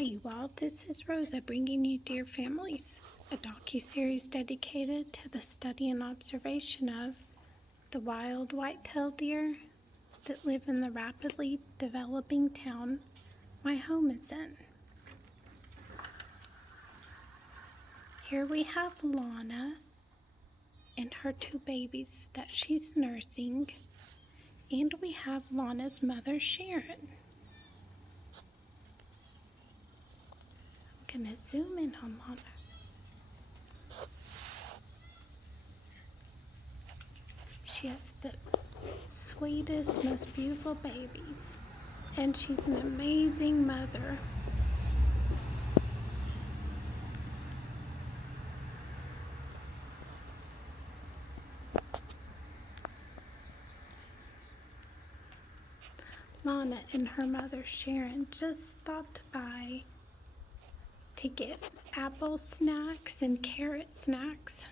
Hi, you all. This is Rosa bringing you Dear Families, a docuseries dedicated to the study and observation of the wild white-tailed deer that live in the rapidly developing town my home is in. Here we have Lana and her two babies that she's nursing, and we have Lana's mother, Sharon. I'm going to zoom in on Lana. She has the sweetest, most beautiful babies, and she's an amazing mother. Lana and her mother Sharon just stopped by to get apple snacks and carrot snacks,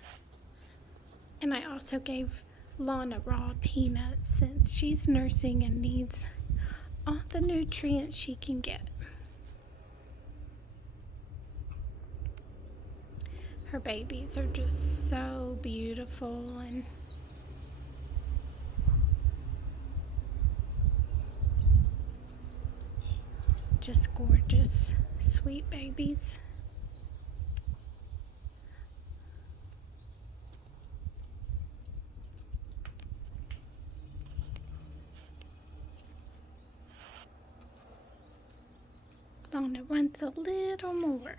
and I also gave Lana raw peanuts since she's nursing and needs all the nutrients she can get. Her babies are just so beautiful and just gorgeous, sweet babies. Lana wants a little more.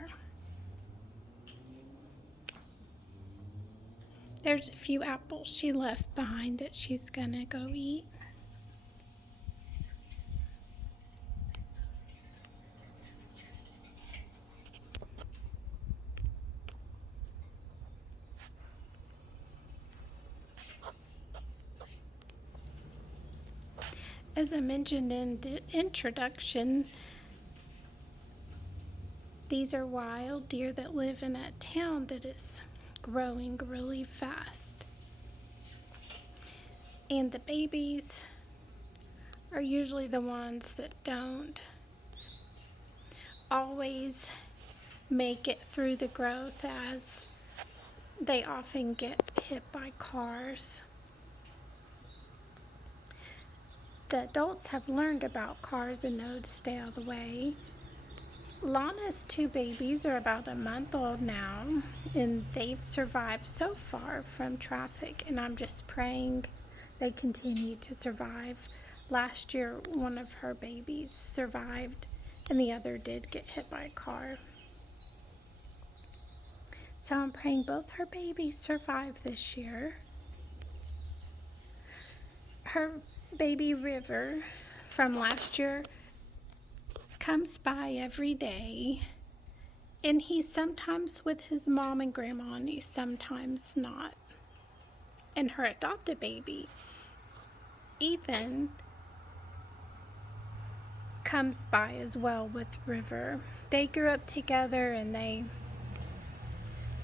There's a few apples she left behind that she's gonna go eat. As I mentioned in the introduction, these are wild deer that live in a town that is growing really fast. And the babies are usually the ones that don't always make it through the growth, as they often get hit by cars. The adults have learned about cars and know to stay out of the way. Lana's two babies are about a month old now, and they've survived so far from traffic, and I'm just praying they continue to survive. Last year, one of her babies survived, and the other did get hit by a car. So I'm praying both her babies survive this year. Her baby River from last year comes by every day, and he's sometimes with his mom and grandma, and he's sometimes not. And her adopted baby, Ethan, comes by as well with River. They grew up together and they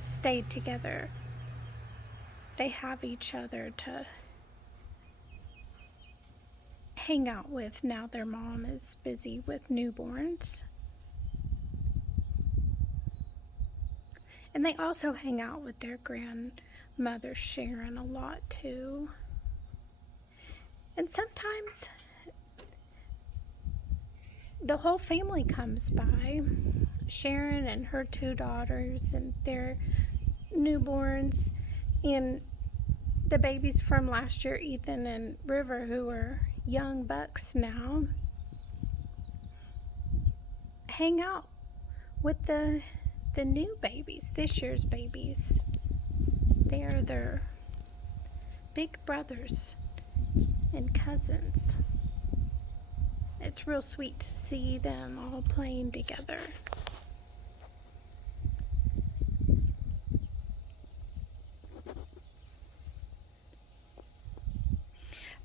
stayed together. They have each other to hang out with now their mom is busy with newborns. And they also hang out with their grandmother Sharon a lot too. And sometimes the whole family comes by. Sharon and her two daughters and their newborns, and the babies from last year, Ethan and River, who are young bucks now, hang out with the new babies, this year's babies. They are their big brothers and cousins. It's real sweet to see them all playing together.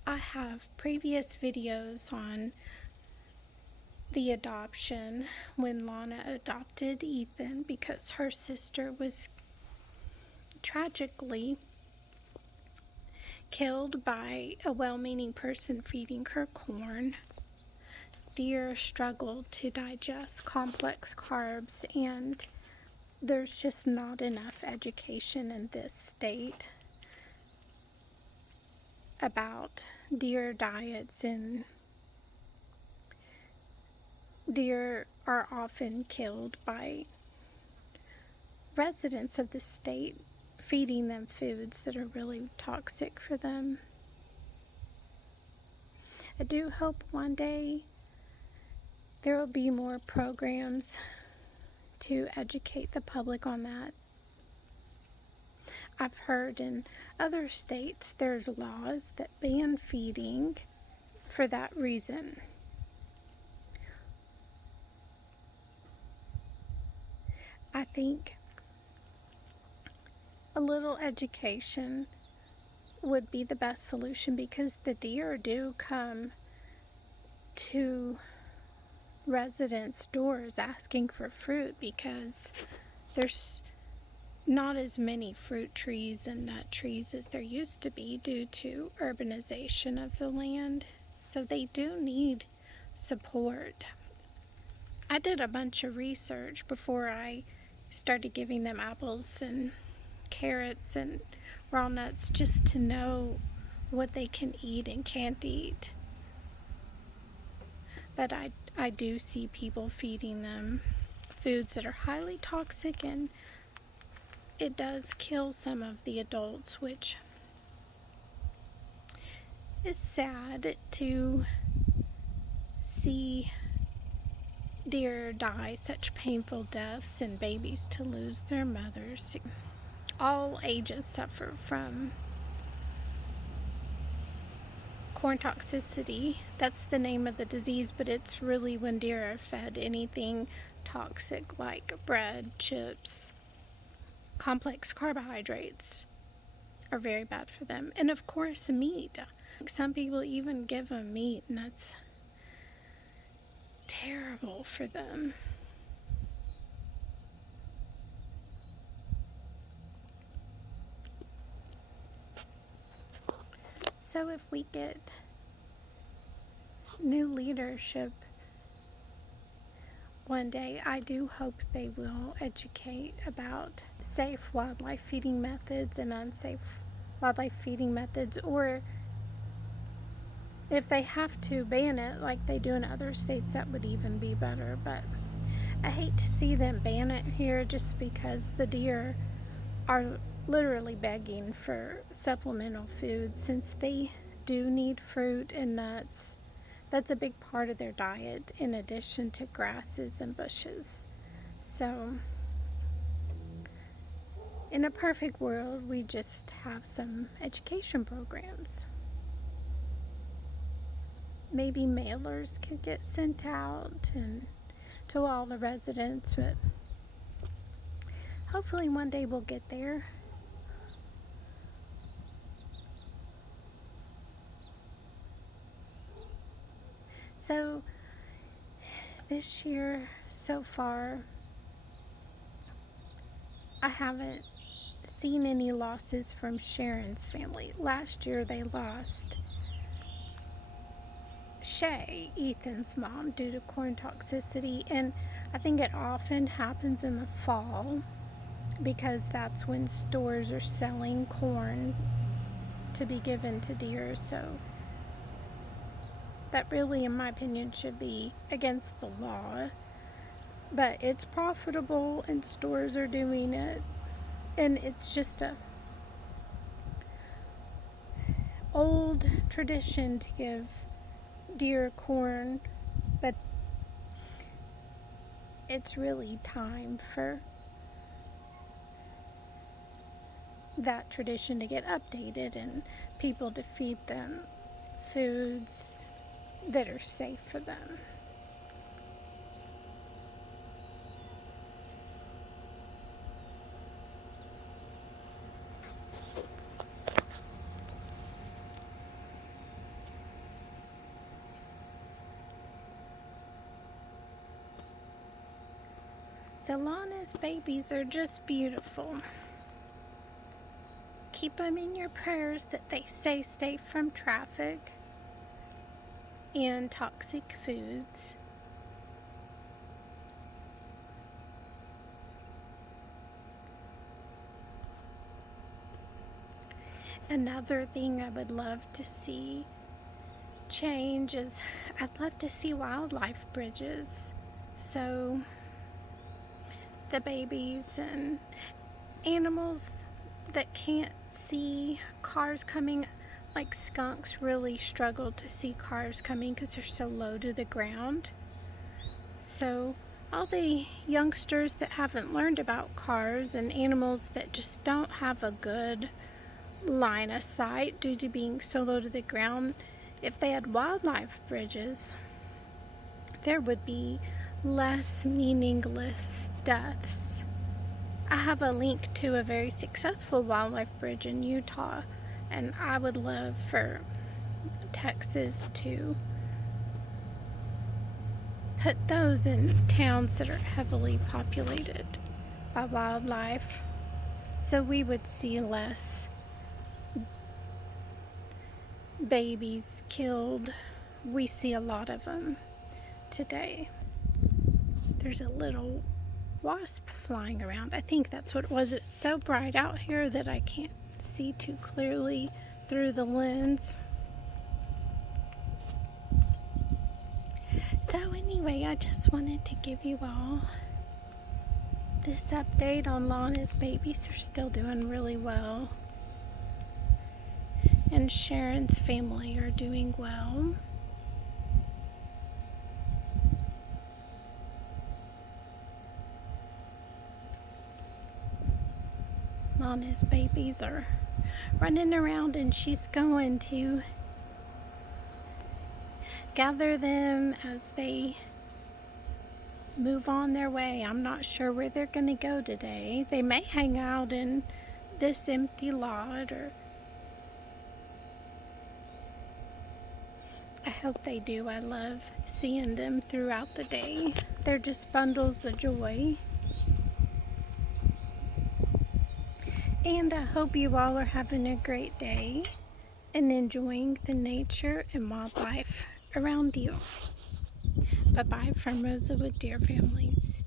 I have previous videos on the adoption when Lana adopted Ethan, because her sister was tragically killed by a well-meaning person feeding her corn. deer struggle to digest complex carbs, and there's just not enough education in this state about deer diets, and deer are often killed by residents of the state feeding them foods that are really toxic for them. I do hope one day there will be more programs to educate the public on that. I've heard in other states there's laws that ban feeding for that reason. I think a little education would be the best solution, because the deer do come to residents' doors asking for fruit, because there's not as many fruit trees and nut trees as there used to be due to urbanization of the land. So they do need support. I did a bunch of research before I started giving them apples and carrots and raw nuts, just to know what they can eat and can't eat. But I do see people feeding them foods that are highly toxic, and it does kill some of the adults, which is sad to see deer die such painful deaths and babies to lose their mothers. All ages suffer from corn toxicity. That's the name of the disease, but it's really when deer are fed anything toxic like bread, chips, complex carbohydrates are very bad for them. And of course, meat. Some people even give them meat, and that's terrible for them. So if we get new leadership one day, I do hope they will educate about safe wildlife feeding methods and unsafe wildlife feeding methods, or if they have to ban it like they do in other states, that would even be better. But I hate to see them ban it here, just because the deer are literally begging for supplemental food, since they do need fruit and nuts. That's a big part of their diet, in addition to grasses and bushes. So in a perfect world, we just have some education programs. Maybe mailers could get sent out and to all the residents, but hopefully one day we'll get there. So this year so far, I haven't seen any losses from Sharon's family. Last year they lost Shay, Ethan's mom, due to corn toxicity, and I think it often happens in the fall, because that's when stores are selling corn to be given to deer. So that really, in my opinion, should be against the law, but it's profitable and stores are doing it, and it's just a old tradition to give deer corn, but it's really time for that tradition to get updated and people to feed them foods that are safe for them. So Lana's babies are just beautiful. Keep them in your prayers that they stay safe from traffic. and toxic foods. Another thing I would love to see change is I'd love to see wildlife bridges. So the babies and animals that can't see cars coming, like skunks, really struggle to see cars coming because they're so low to the ground. So all the youngsters that haven't learned about cars and animals that just don't have a good line of sight due to being so low to the ground, if they had wildlife bridges, there would be less meaningless deaths. I have a link to a very successful wildlife bridge in Utah, and I would love for Texas to put those in towns that are heavily populated by wildlife, so we would see less babies killed. We see a lot of them today. There's a little wasp flying around. I think that's what it was. It's so bright out here that I can't see too clearly through the lens. So anyway, I just wanted to give you all this update on Lana's babies. They're still doing really well. And Sharon's family are doing well. Lana's babies are running around, and she's going to gather them as they move on their way. I'm not sure where they're going to go today. They may hang out in this empty lot, or I hope they do. I love seeing them throughout the day. They're just bundles of joy. And I hope you all are having a great day and enjoying the nature and wildlife around you. Bye-bye from Rosewood Deer Families.